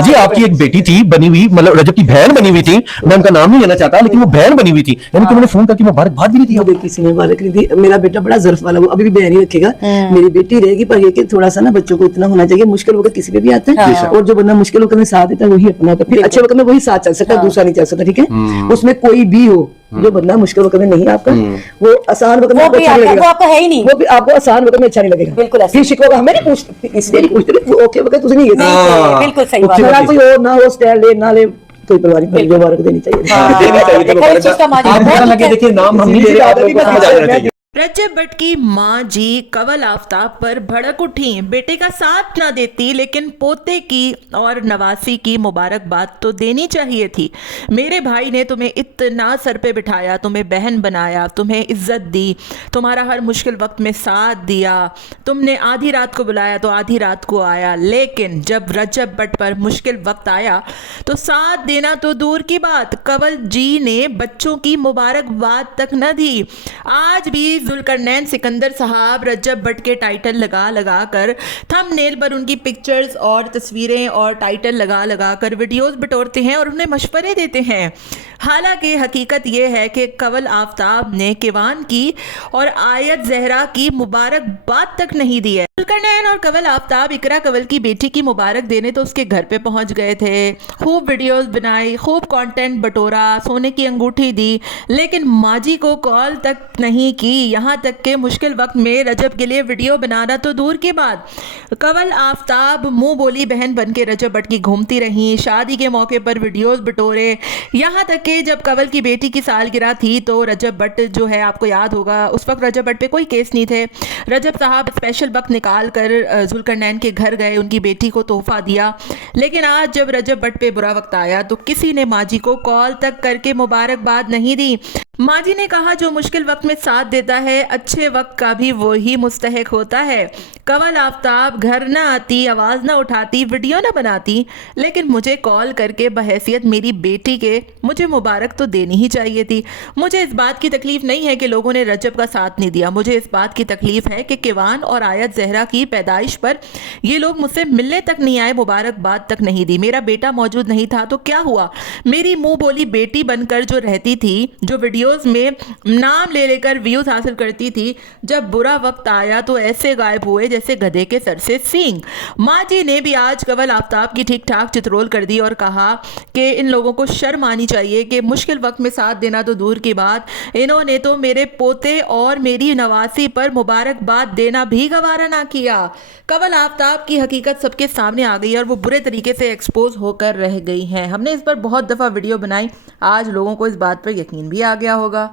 माँ जी आपकी एक बेटी थी बनी हुई, मतलब रजब की बहन बनी हुई थी, मैं उनका नाम नहीं लेना चाहता, लेकिन वो बहन बनी हुई थी, यानी कि उन्होंने फोन करके मुबारकबाद भी नहीं दी। मुझे किसी ने मुबारक नहीं दी। मेरा बेटा बड़ा ज़र्फ वाला, वो अभी भी बहन ही रखेगा, मेरी बेटी रहेगी। पर ये कि थोड़ा सा ना बच्चों को इतना होना चाहिए, मुश्किल वक्त किसी पे भी आता है, और जो बंदा मुश्किल वक्त में साथ देता है वही अपना होता है, फिर अच्छे वक्त में वही साथ चल सकता है, दूसरा नहीं चल सकता। ठीक है, उसमें कोई भी हो, जो बंदा मुश्किल वक्त में नहीं आपका, वो आसान वक्त में आपको अच्छा नहीं लगेगा, वो आपका है ही नहीं, वो भी आपको आसान वक्त में अच्छा नहीं लगेगा। बिल्कुल ऐसे। फिर शिकवा हमें नहीं पूछते, इसलिए नहीं पूछते, ओके वक्त तुझे नहीं है, बिल्कुल सही बात मेरा है। कोई और ना हो, स्टाइल ले ना ले, कोई परिवार को मुबारक देनी चाहिए। देनी चाहिए, तो देखा इस चीज़ का माजी आप बहुत बुरा लगे, है। देखिए नाम हम नहीं ले रहे, आप लोगों को समझ आ जाना चाहिए। रजब भट्ट की मां जी कवल आफ्ताब पर भड़क उठी, बेटे का साथ ना देती लेकिन पोते की और नवासी की मुबारकबाद तो देनी चाहिए थी। मेरे भाई ने तुम्हें इतना सर पे बिठाया, तुम्हें बहन बनाया, तुम्हें इज्जत दी, तुम्हारा हर मुश्किल वक्त में साथ दिया, तुमने आधी रात को बुलाया तो आधी रात को आया, लेकिन जब रजब भट्ट पर मुश्किल वक्त आया तो साथ देना तो दूर की बात, कंवल जी ने बच्चों की मुबारकबाद तक न दी। आज भी जुल्करनैन सिकंदर साहब रजब भट्ट के टाइटल लगा लगा कर, थंबनेल पर उनकी पिक्चर्स और तस्वीरें और टाइटल लगा लगा कर वीडियोस बटोरते हैं और उन्हें मशवरे देते हैं। हालांकि हकीकत यह है कि कंवल आफ्ताब ने किवान की और आयत जहरा की मुबारकबाद तक नहीं दी है। जुल्करनैन और कंवल आफ्ताब इकरा कंवल की बेटी की मुबारक देने तो उसके घर पे पहुंच गए थे, खूब वीडियोस बनाई, खूब कंटेंट बटोरा, सोने की अंगूठी दी, लेकिन माजी को कॉल तक नहीं की। यहाँ तक के मुश्किल वक्त में रजब के लिए वीडियो बनाना तो दूर की बात, कंवल आफ्ताब मुंह बोली बहन बन के रजब भट्ट की घूमती रहीं, शादी के मौके पर वीडियोस बटोरे। यहाँ तक कि जब कंवल की बेटी की सालगिरह थी तो रजब भट्ट जो है, आपको याद होगा, उस वक्त रजब भट्ट पे कोई केस नहीं थे, रजब साहब स्पेशल वक्त निकाल कर जुल्करनैन के घर गए, उनकी बेटी को तोहफा दिया। लेकिन आज जब रजब भट्ट पे बुरा वक्त आया तो किसी ने माजी को कॉल तक करके मुबारकबाद नहीं दी। माजी ने कहा जो मुश्किल वक्त में साथ देता है, अच्छे वक्त का भी वही मुस्तहिक होता है। कंवल आफ्ताब घर ना आती, आवाज़ ना उठाती, वीडियो ना बनाती, लेकिन मुझे कॉल करके बहैसियत मेरी बेटी के मुझे मुबारक तो देनी ही चाहिए थी। मुझे इस बात की तकलीफ नहीं है कि लोगों ने रजब का साथ नहीं दिया, मुझे इस बात की तकलीफ है कि किवान और आयत जहरा की पैदाइश पर ये लोग मुझसे मिलने तक नहीं आए, मुबारकबाद तक नहीं दी। मेरा बेटा मौजूद नहीं था तो क्या हुआ, मेरी मुंह बोली बेटी बनकर जो रहती थी, जो वीडियोस में नाम ले लेकर व्यूज हासिल करती थी, जब बुरा वक्त आया तो ऐसे गायब हुए जैसे गधे के सर से सींग। माँ जी ने भी आज कंवल आफ्ताब की ठीक ठाक चित्रोल कर दी और कहा कि इन लोगों को शर्म आनी चाहिए कि मुश्किल वक्त में साथ देना तो दूर की बात, इन्होंने तो मेरे पोते और मेरी नवासी पर मुबारकबाद देना भी गवारा ना किया। कंवल आफ्ताब की हकीकत सबके सामने आ गई और वो बुरे तरीके से एक्सपोज होकर रह गई हैं। हमने इस पर बहुत दफ़ा वीडियो बनाई, आज लोगों को इस बात पर यकीन भी आ गया होगा।